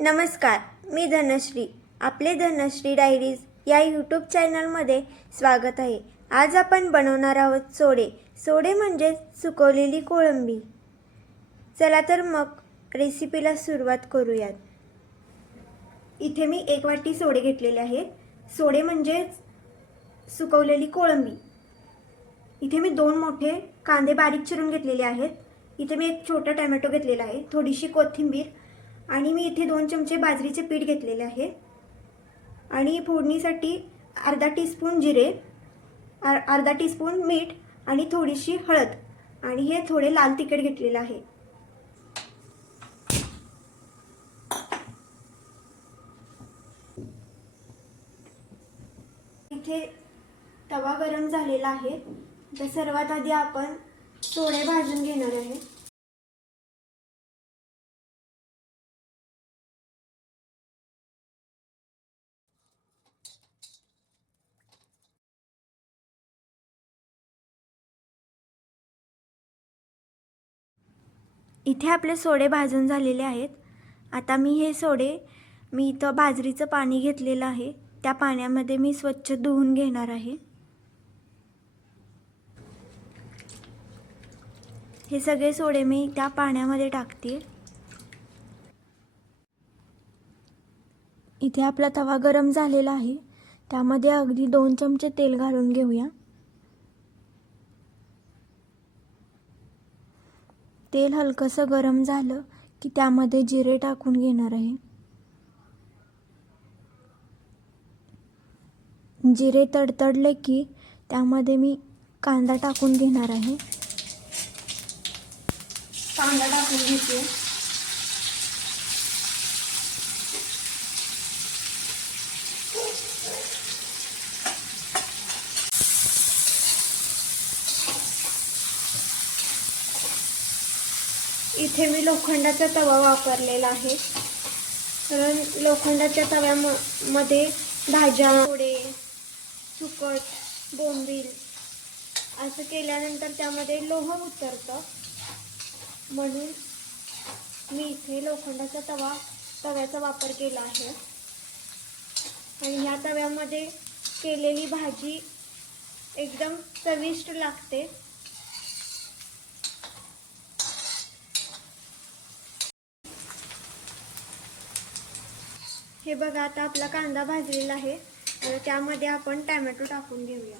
नमस्कार, मी धनश्री. आपले धनश्री डायरीज या यूट्यूब चॅनलमध्ये स्वागत आहे. आज आपण बनवणार आहोत सोडे. सोडे म्हणजे सुकवलेली कोळंबी. चला तर मग रेसिपीला सुरुवात करूयात. इथे मी 1 वाटी सोडे घेतलेले आहेत. सोडे म्हणजे सुकवलेली कोळंबी. इथे मी 2 मोठे कांदे बारीक चिरून घेतलेले आहेत. इथे मी 1 छोटा टोमॅटो घेतलेला आहे, थोडीशी कोथिंबीर आणि मी इथे 2 चमचे बाजरीचे पीठ घेतलेले आहे आणि फोडणीसाठी अर्धा टीस्पून जिरे, अर्धा टीस्पून मीठ आणि थोडीशी हळद आणि हे थोडे लाल तिखट घेतलेले आहे. इथे तवा गरम झालेला आहे. तर सर्वात आधी आपण सोडे भाजून घेणार आहे. इथे आपले सोडे भाजून झालेले आहेत. आता मी इथं बाजरीचं पाणी घेतलेलं आहे, त्या पाण्यामध्ये मी स्वच्छ धुवून घेणार आहे. हे सगळे सोडे मी त्या पाण्यामध्ये टाकते. इथे आपला तवा गरम झालेला आहे, त्यामध्ये अगदी 2 चमचे तेल घालून घेऊया. तेल हलकंसं गरम झालं की त्यामध्ये जिरे टाकून घेणार आहे. जिरे तडतडले की त्यामध्ये मी कांदा टाकून घेणार आहे. कांदा टाकून घेते. इथे मी लोखंडाचा तवा वापरलेला आहे, कारण लोखंडाच्या तव्यामध्ये भाज्या, सोडे, सुकट, बोंबील असं केल्यानंतर त्यामध्ये लोह उतरतं, म्हणून मी इथे लोखंडाचा तव्याचा वापर केला आहे. आणि ह्या तव्यामध्ये केलेली भाजी एकदम चविष्ट लागते. हे बघा, आता आपला कांदा भाजलेला आहे आणि त्यामध्ये आपण टोमॅटो टाकून घेऊया.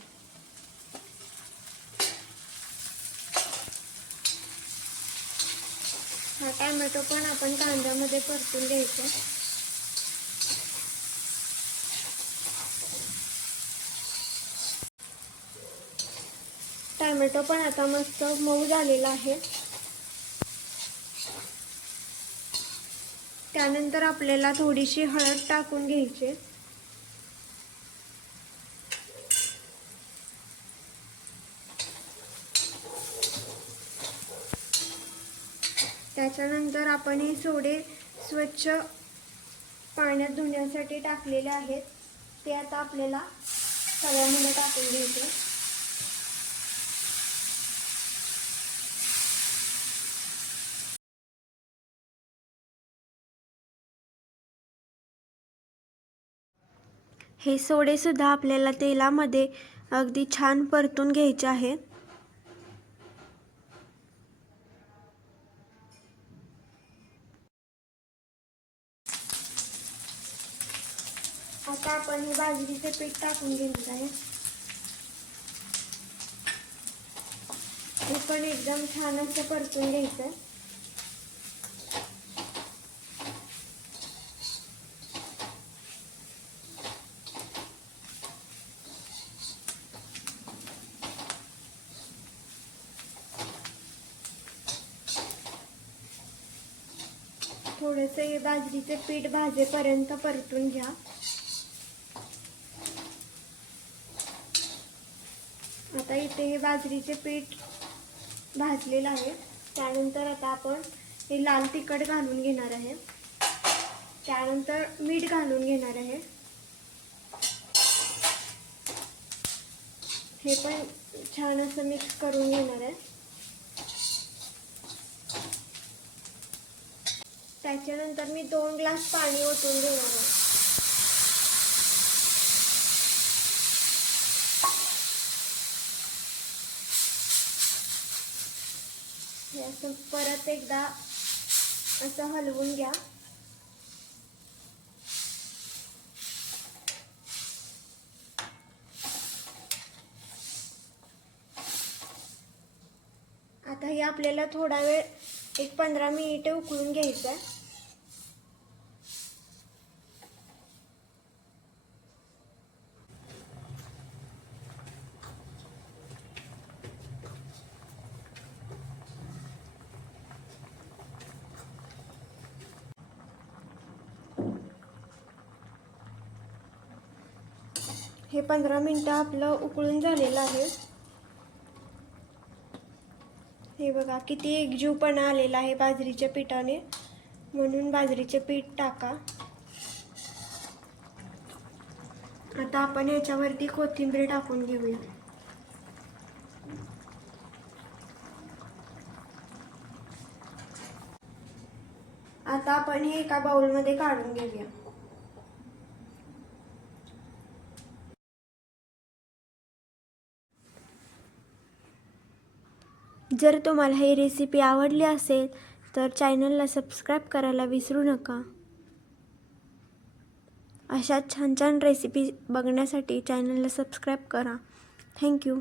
हा टोमॅटो पण आपण कांद्यामध्ये परतून घ्यायचा. टोमॅटो पण आता मस्त मऊ झालेला आहे. त्यानंतर आपल्याला थोडीशी हळद टाकून घ्यायची. त्याच्यानंतर आपण हे सोडे स्वच्छ पाण्यात धुण्यासाठी टाकलेले आहेत, ते आता आपल्याला तव्यामध्ये टाकून घ्यायचे. हे सोडे सुद्धा आपल्याला तेलामध्ये अगदी छान परतून घ्यायचे आहेत. आता आपण हे बाजरीचे पीठ टाकून घेणार आहे. हे पण एकदम छान असं परतून घ्यायचं. थोडेसे हे बाजरीचे पीठ भाजेपर्यंत परतून घ्या. आता इथे हे बाजरीचे पीठ भाजलेलं आहे. त्यानंतर आता आपण हे लाल तिखट घालून घेणार आहे. त्यानंतर मीठ घालून घेणार आहे. हे पण छान असं मिक्स करून घेणार आहे. त्याच्यानंतर मी 2 ग्लास पाणी ओतून घेणार आहे. हे असं परत एकदा असं हलवून घ्या. आता हे आपल्याला थोडा वेळ 15 मिनिटे उकळून घ्यायचं आहे. हे 15 मिनिटं आपलं उकळून झालेलं आहे. हे बघा किती एकजीवपणा आलेला आहे बाजरीच्या पिठाने, म्हणून बाजरीचे पीठ टाका. आता आपण याच्यावरती कोथिंबीर टाकून घेऊया. आता आपण हे एका बाउलमध्ये काढून घेऊया. जर तुम्हाला ही रेसिपी आवडली असेल तर चॅनलला सबस्क्राईब करायला विसरू नका. अशा छान छान रेसिपी बघण्यासाठी चॅनलला सबस्क्राईब करा. थँक्यू.